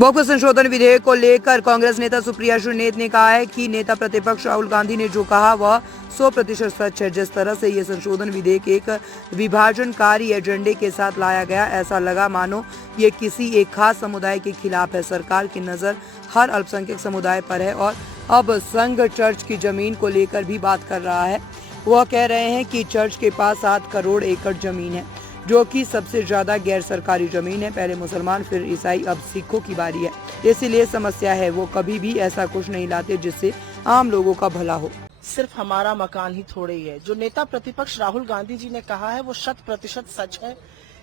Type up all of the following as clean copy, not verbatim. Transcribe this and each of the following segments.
वक्फ संशोधन विधेयक को लेकर कांग्रेस नेता सुप्रिया श्रीनेत ने कहा है कि नेता प्रतिपक्ष राहुल गांधी ने जो कहा वह 100% सच है। जिस तरह से ये संशोधन विधेयक एक विभाजनकारी एजेंडे के साथ लाया गया, ऐसा लगा मानो ये किसी एक खास समुदाय के खिलाफ है। सरकार की नजर हर अल्पसंख्यक समुदाय पर है और अब संघ चर्च की जमीन को लेकर भी बात कर रहा है। वह कह रहे हैं कि चर्च के पास 7 करोड़ एकड़ जमीन है, जो कि सबसे ज्यादा गैर सरकारी जमीन है। पहले मुसलमान फिर ईसाई, अब सिखों की बारी है। इसीलिए समस्या है, वो कभी भी ऐसा कुछ नहीं लाते जिससे आम लोगों का भला हो। सिर्फ हमारा मकान ही थोड़े ही है। जो नेता प्रतिपक्ष राहुल गांधी जी ने कहा है वो 100% सच है।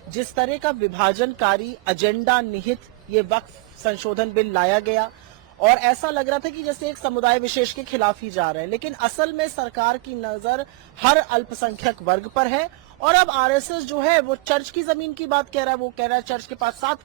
जिस तरह का विभाजनकारी एजेंडा निहित ये वक्फ संशोधन बिल लाया गया और ऐसा लग रहा था कि जैसे एक समुदाय विशेष के खिलाफ ही जा रहे हैं, लेकिन असल में सरकार की नजर हर अल्पसंख्यक वर्ग पर है। और अब आरएसएस जो है वो चर्च की जमीन की बात कह रहा है। वो कह रहा है चर्च के पास 7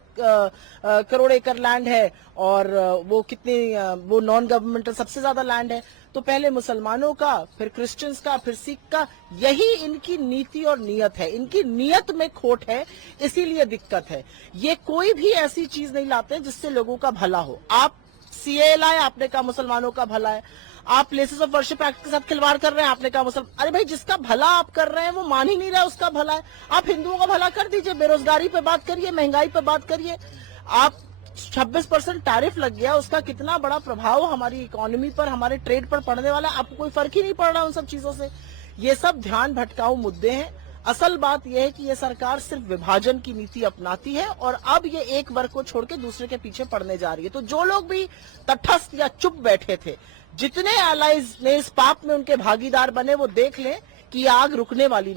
करोड़ एकड़ लैंड है और वो वो नॉन गवर्नमेंटल सबसे ज्यादा लैंड है। तो पहले मुसलमानों का, फिर क्रिश्चियंस का, फिर सिख का, यही इनकी नीति और नियत है। इनकी नियत में खोट है, इसीलिए दिक्कत है। ये कोई भी ऐसी चीज नहीं लाते जिससे लोगों का भला हो। आप सीए लाए, आपने कहा मुसलमानों का भला है। आप प्लेसेस ऑफ वर्शिप एक्ट के साथ खिलवाड़ कर रहे हैं, आपने कहा मुसलमान। अरे भाई, जिसका भला आप कर रहे हैं वो मान ही नहीं रहा उसका भला है। आप हिंदुओं का भला कर दीजिए, बेरोजगारी पे बात करिए, महंगाई पे बात करिए। आप 26% टैरिफ लग गया, उसका कितना बड़ा प्रभाव हमारी इकोनॉमी पर, हमारे ट्रेड पर पड़ने वाला है। आपको कोई फर्क ही नहीं पड़ रहा उन सब चीजों से। ये सब ध्यान भटकाऊ मुद्दे हैं। असल बात यह है कि ये सरकार सिर्फ विभाजन की नीति अपनाती है और अब ये एक वर्ग को छोड़ के दूसरे के पीछे पड़ने जा रही है। तो जो लोग भी तटस्थ या चुप बैठे थे, जितने एलाइज ने इस पाप में उनके भागीदार बने, वो देख लें कि आग रुकने वाली